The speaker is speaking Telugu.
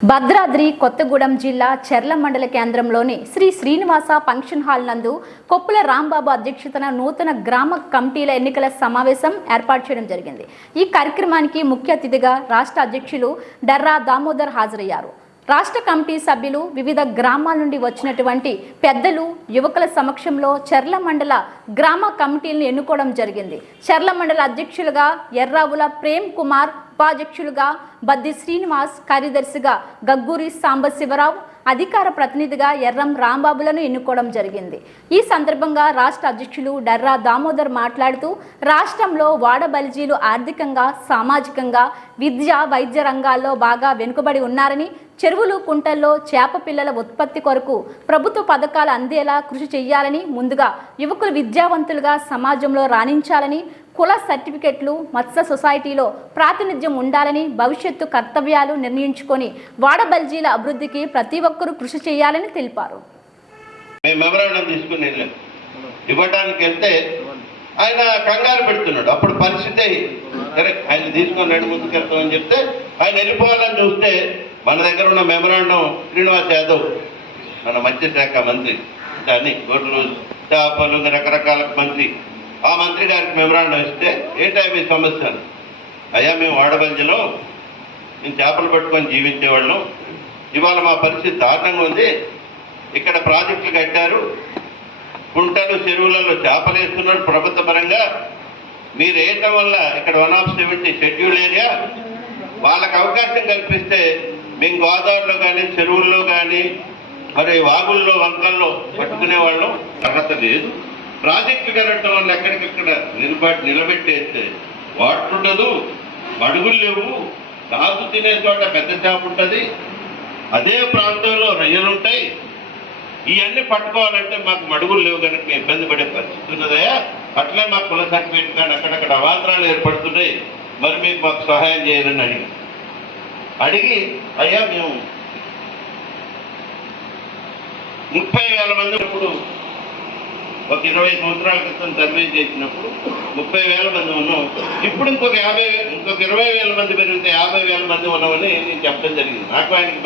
భద్రాద్రి కొత్తగూడెం జిల్లా చెర్ల మండల కేంద్రంలోని శ్రీ శ్రీనివాస ఫంక్షన్ హాల్ నందు కొప్పుల రాంబాబు అధ్యక్షతన నూతన గ్రామ కమిటీల ఎన్నికల సమావేశం ఏర్పాటు చేయడం జరిగింది। ఈ కార్యక్రమానికి ముఖ్య అతిథిగా రాష్ట్ర అధ్యక్షులు డర్రా దామోదర్ హాజరయ్యారు। రాష్ట్ర కమిటీ సభ్యులు వివిధ గ్రామాల నుండి వచ్చినటువంటి పెద్దలు యువకుల సమక్షంలో చెర్ల మండల గ్రామ కమిటీలను ఎన్నుకోవడం జరిగింది। చెర్ల మండల అధ్యక్షులుగా ఎర్రావుల ప్రేమ్ కుమార్, ఉపాధ్యక్షులుగా బద్ది శ్రీనివాస్, కార్యదర్శిగా గగ్గూరి సాంబశివరావు, అధికార ప్రతినిధిగా ఎర్రం రాంబాబులను ఎన్నుకోవడం జరిగింది। ఈ సందర్భంగా రాష్ట్ర అధ్యక్షులు డర్రా దామోదర్ మాట్లాడుతూ రాష్ట్రంలో వాడబల్జీలు ఆర్థికంగా, సామాజికంగా, విద్య, వైద్య రంగాల్లో బాగా వెనుకబడి ఉన్నారని, చెరువులు, కుంటల్లో చేప పిల్లల ఉత్పత్తి కొరకు ప్రభుత్వ పథకాలు అందేలా కృషి చేయాలని, ముందుగా యువకులు విద్యావంతులుగా సమాజంలో రాణించాలని, కుల సర్టిఫికెట్లు, మత్స్య సొసైటీలో ప్రాతినిధ్యం ఉండాలని, భవిష్యత్తు కర్తవ్యాలు నిర్ణయించుకొని వాడబల్జీల అభివృద్ధికి ప్రతి ఒక్కరూ కృషి చేయాలని తెలిపారు। ఇవ్వడానికి వెళ్తే ఆయన కంగారు పెడుతున్నాడు। అప్పుడు పరిస్థితి ఆయన తీసుకొని ముందుకెళ్తామని చెప్తే ఆయన వెళ్ళిపోవాలని చూస్తే మన దగ్గర ఉన్న మెమరాండం శ్రీనివాస్ యాదవ్, మన మత్స్యశాఖ మంత్రి, దాన్ని గొడ్లు చేపలు రకరకాల మంత్రి, ఆ మంత్రి గారికి మెమరాండం ఇస్తే ఏంటో మీ సమస్యలు, అయ్యా మేము వాడబల్జిలో మేము చేపలు పట్టుకొని జీవించేవాళ్ళం, ఇవాళ మా పరిస్థితి దారుణంగా ఉంది, ఇక్కడ ప్రాజెక్టులు కట్టారు, కుంటలు చెరువులలో చేపలు వేస్తున్నారు ప్రభుత్వ పరంగా, మీరు వేయటం వల్ల ఇక్కడ 170 షెడ్యూల్ ఏరియా వాళ్ళకి అవకాశం కల్పిస్తే మేము గోదావరిలో కానీ చెరువుల్లో కానీ మరి వాగుల్లో వంకల్లో పట్టుకునేవాళ్ళం, అర్హత లేదు, ప్రాజెక్టులు కట్టడం వల్ల ఎక్కడికక్కడ నిలబెట్టేస్తే వాటర్ ఉండదు, మడుగులు లేవు, రాజు తినే చోట పెద్ద చేప ఉంటుంది, అదే ప్రాంతంలో రొయ్యలు ఉంటాయి, ఇవన్నీ పట్టుకోవాలంటే మాకు మడుగులు లేవు కనుక మేము ఇబ్బంది పడే పరిస్థితి ఉన్నదయ్యా, అట్లే మాకు కుల సర్టిఫికేట్ కానీ అక్కడక్కడ అవాంతరాలు ఏర్పడుతున్నాయి, మరి మీకు మాకు సహాయం చేయాలని అడిగి అయ్యా మేము 30,000 మంది ఇప్పుడు ఒక 20 సంవత్సరాల క్రితం సర్వే చేసినప్పుడు 30,000 మంది ఉన్నాం, ఇప్పుడు ఇంకొక 20,000 మంది పెరిగితే 50,000 మంది ఉన్నామని నేను చెప్పడం జరిగింది। నాకు ఆయనకి